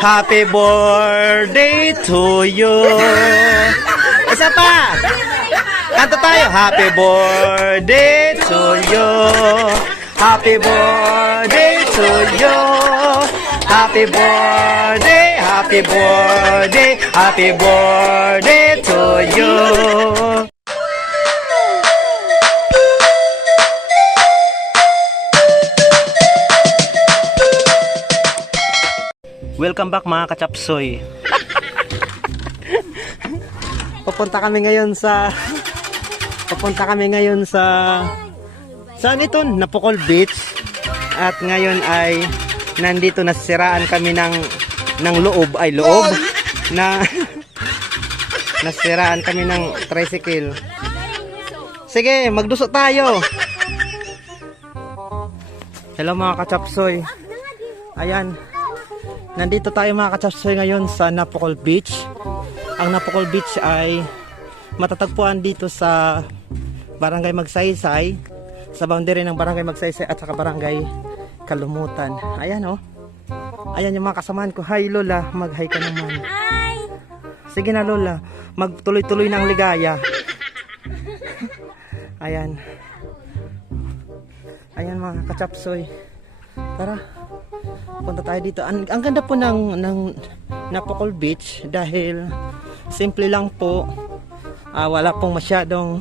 Happy birthday to you. Isa pa. Kanta tayo. Happy birthday to you. Happy birthday to you. Happy birthday, happy birthday, happy birthday to you. Welcome back mga kachapsoy. Pupunta kami ngayon sa saan ito? Napukol Beach. At ngayon ay nandito nasiraan kami ng loob na nasiraan kami ng tricycle. Sige, magdusok tayo. Hello mga kachapsoy. Ayan. Nandito tayo mga kachapsoy ngayon sa Napukol Beach. Ang Napukol Beach ay matatagpuan dito sa Barangay Magsaysay, sa boundary ng Barangay Magsaysay at saka Barangay Kalumutan. Ayan oh. Ayan yung mga kasamahan ko. Hi Lola, mag-hi ka naman. Hi. Sige na Lola, magtuloy-tuloy ng ligaya. Ayan. Ayan mga kachapsoy. Tara. Punta tayo dito. Ang ganda po ng Napukol Beach dahil simple lang po. Wala pong masyadong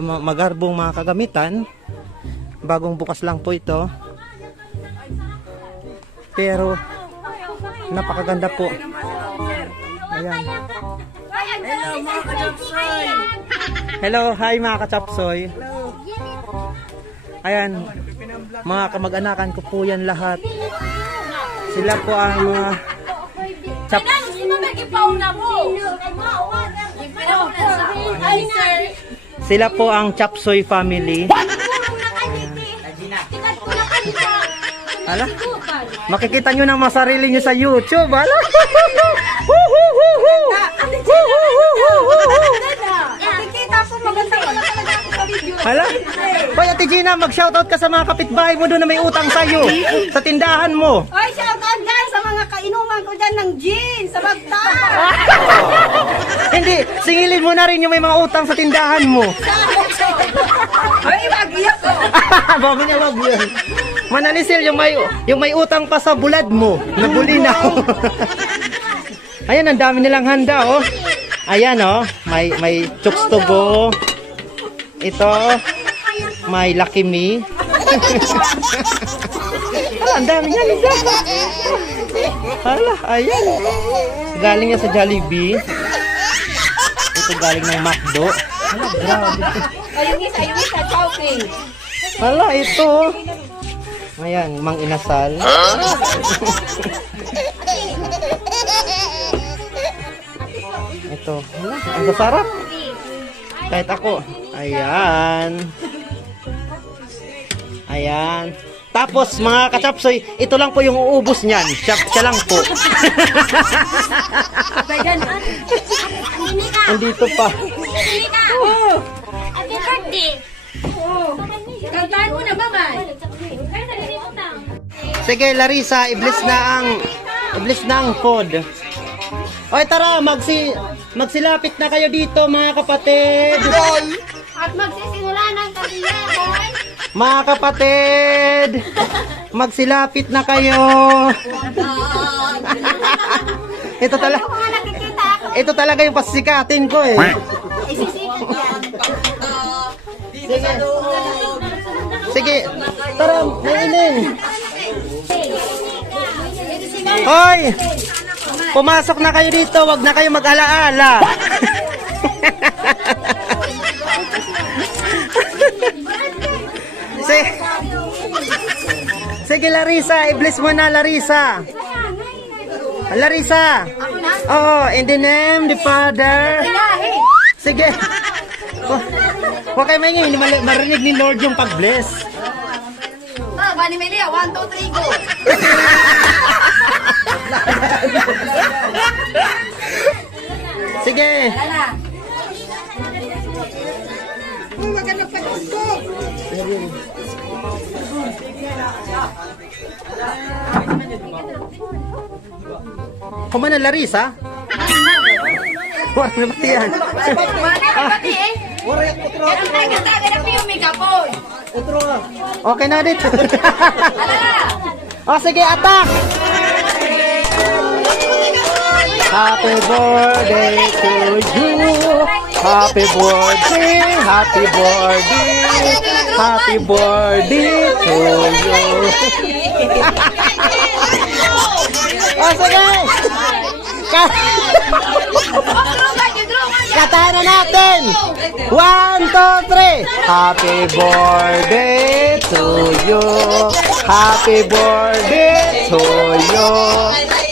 magarbong mga kagamitan. Bagong bukas lang po ito. Pero napakaganda po. Ayan. Hello mga kachapsoy. Hello, hi mga kachapsoy. Ayan, mga kamag-anakan ko po yan lahat. Sila po ang mga Sila po ang Chapsoy family. Hala? Makikita nyo ng masarili nyo sa YouTube. Hala? Hala? Hoy Ate Gina, mag-shoutout ka sa mga kapitbahay mo doon na may utang sa'yo sa tindahan mo. Hoy, shoutout dyan sa mga kainuman ko dyan ng gin sa Bagtar. Hindi, singilin mo na rin yung may mga utang sa tindahan mo. Hoy, wag-iyak ko. Bago niya wag yun. Manalisil yung may utang pa sa bulad mo. Nabulinaw. Ayan, ang dami nilang handa, oh. Ayan, oh. May chooks to go. Ito, may Lucky Me. Ang dami niya. Hala, ayan. Galing niya sa Jollibee. Ito galing ng McDo. Hala, grabe. Yung isa, Chowking. Hala, ito. Ayan, Mang Inasal. Ito, hala, ang sasarap. Kahit ako. Ayan. Ayan. Tapos mga kachapsoy, ito lang po yung uubos niyan. Siya lang po. Andito pa. Happy birthday. Kantaan mo na, mama. Sige, Larissa, iblis na ang food. Oy, tara, magsilapit na kayo dito, mga kapatid. At magsisimula ng kasiyahan. Mga kapatid, magsilapit na kayo. Ito talaga yung pasikatin ko eh. Sige. Sige. Tara, mainin. Hoy! Pumasok na kayo dito, wag na kayo mag-alaala. Sige Larissa, i-bless mo na Larissa. Larissa. Oh, in the name the Father. Sige. Huwag kayo maingay, marinig ni Lord yung pag-bless. Bani Melia, 1, 2, 3, go. Sige. Maganda pa gusto. Kumana Larissa? Wala na ba yan? Okay na dito. O sige, attack! Happy birthday to you. Happy birthday, happy birthday, happy birthday to you. O sige! Katahan na natin! 1, 2, 3! Happy birthday to you! Happy birthday to you!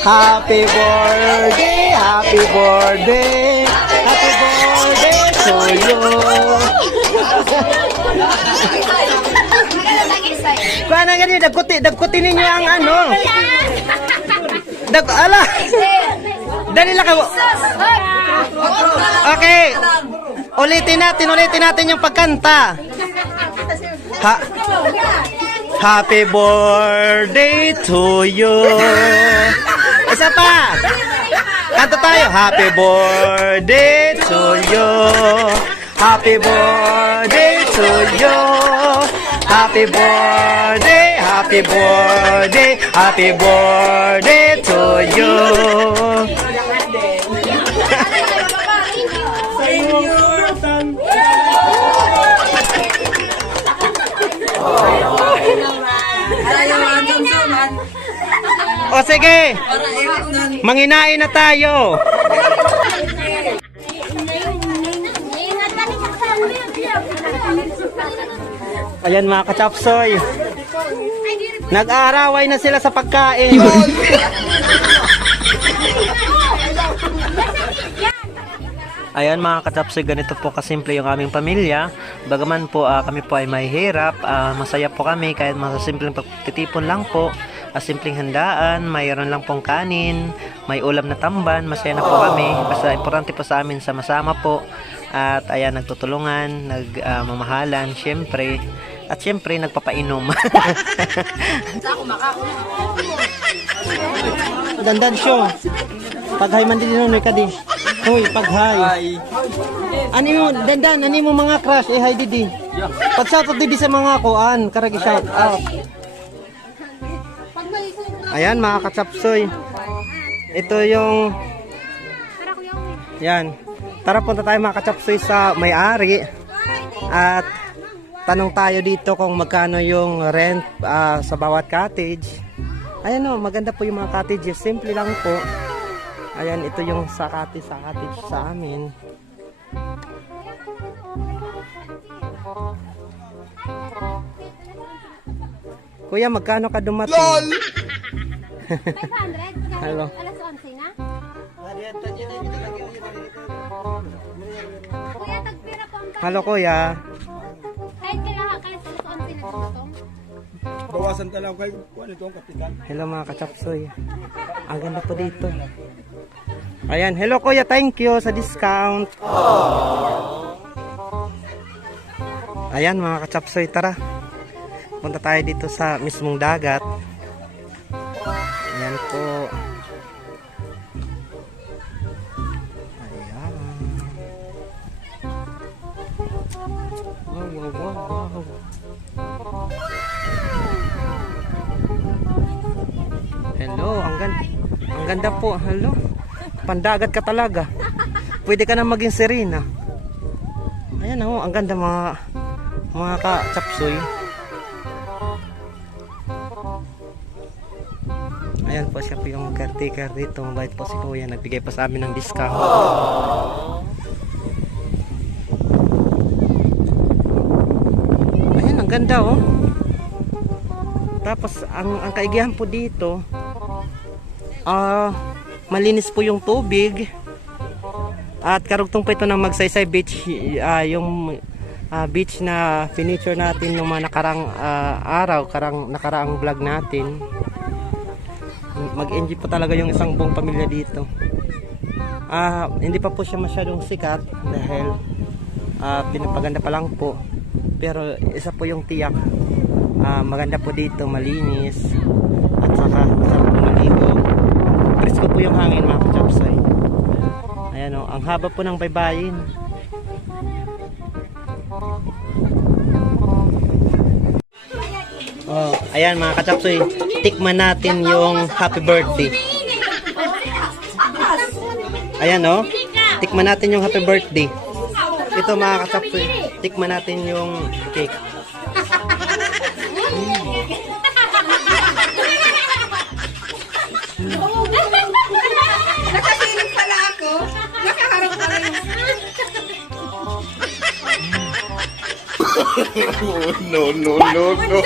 Happy birthday! Happy birthday! Happy birthday to you! Kaya na ganyan, dagkuti ninyo ang ano. Ala! Dali lang kayo. Okay. Ulitin natin yung pagkanta. Happy birthday to you. Isa pa. Kanta tayo. Happy birthday to you. Happy birthday to you. Happy birthday, happy birthday, happy birthday to you. O sige, manginain na tayo. Ayan mga kachapsoy, nag-aaraway na sila sa pagkain. Ayan mga kachapsoy, ganito po kasimple yung aming pamilya. Bagaman po kami po ay mahihirap, masaya po kami kahit masasimpleng pagtitipon lang po. Simpleng handaan, mayroon lang pong kanin, may ulam na tamban, masaya na po kami. Basta importante po sa amin sama-sama po. At ayan, nagtutulungan, nagmamahalan, syempre. At syempre, nagpapainom. Dandan siyo. Paghay man din nun, ka di. Hoy, paghay. Ano yun, dandan, ano mo mga crush, hi didi. Pag shoutout didi sa mga kuan, karagi shout out. Ayan mga katsapsoy. Ito yung... Yan. Tara punta tayo mga katsapsoy sa may-ari. At tanong tayo dito kung magkano yung rent sa bawat cottage. Ayan o, maganda po yung mga cottages. Simple lang po. Ayan, ito yung sa cottage sa amin. Kuya, magkano ka dumating? LOL! 500? Hello. Alas 11 na? Kuya, tagpira po ang Halo kuya. kahit kailangan alas 11 na dito. Bawasan ka lang kay kuan ito ang kapitan. Hello mga kachapsoy. Ang ganda po dito. Ayan, hello kuya, thank you sa discount. Ayan mga kachapsoy, tara. Punta tayo dito sa mismong dagat. Ayan po. Ayan. Wow, wow, wow, wow. Hello, ang ganda po. Hello. Pandagat ka talaga. Pwede ka na maging Serena. Ayan oh, ang ganda mga ka-chapsoy. Ayan po, siya po yung caretaker dito. Mabait po si kuya. Nagbigay pa sa amin ng discount. Ayan, ang ganda oh. Tapos ang kaigihan po dito, malinis po yung tubig. At karugtong po ito ng Magsaysay Beach, yung beach na finiture natin ng mga nakarang araw, nakaraang vlog natin. Mag-enjoy po talaga yung isang buong pamilya dito. Hindi pa po siya masyadong sikat dahil pinapaganda pa lang po. Pero isa po yung tiyak, maganda po dito, malinis, at saka masarap po maligo. Presko po yung hangin mga kachapsoy. Ayan o, ang haba po ng baybayin. Oh, ayan mga kachapsoy, tikman natin yung happy birthday. Ayan o, tikman natin yung happy birthday. Ito mga kachapsoy, tikman natin yung cake. Nakasilip pala ako. Nakaharap pala yung... No, no, no, no.